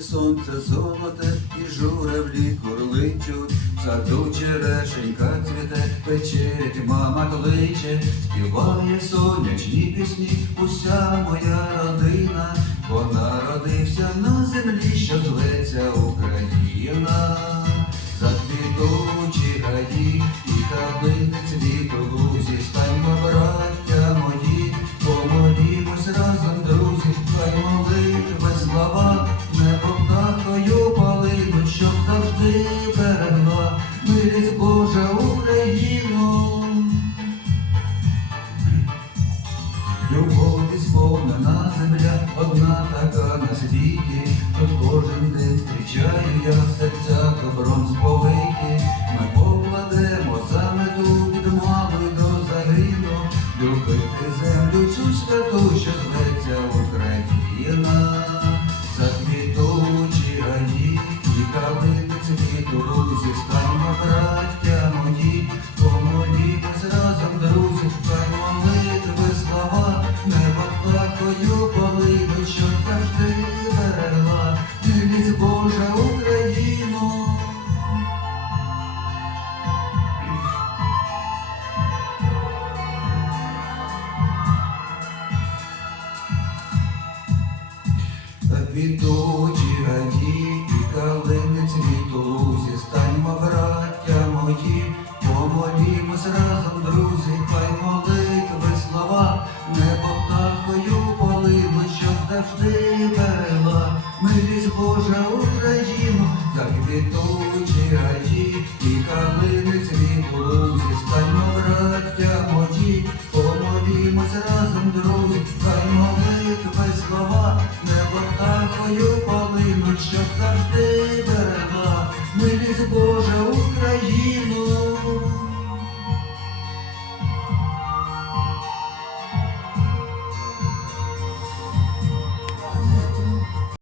сонце золоте і журавлі курличуть, саду черешенька цвіте, печеть мама кличе, співає сонячні пісні, уся моя родина, бо народився на землі, що зветься Україна. Милість Божа любов Любові сповнена земля, одна така на світі, тут кожен день зустрічаю я серця добром сповиті. Ми покладемо за мету від мами до загину, любити милість Божа Україну. Квітучі раді і калини цвіту лузі, станьмо, браття мої, помолімось разом, друзі, хай молитви слова, небо птахою полинуть, щоб завжди милість Божа Україну, заквітучі раді і калини цвіту лузі, станьмо, браття мої, помолімось разом, друзі, хай молитви слова, небо птахою полинуть, щоб завжди берегла милість Божа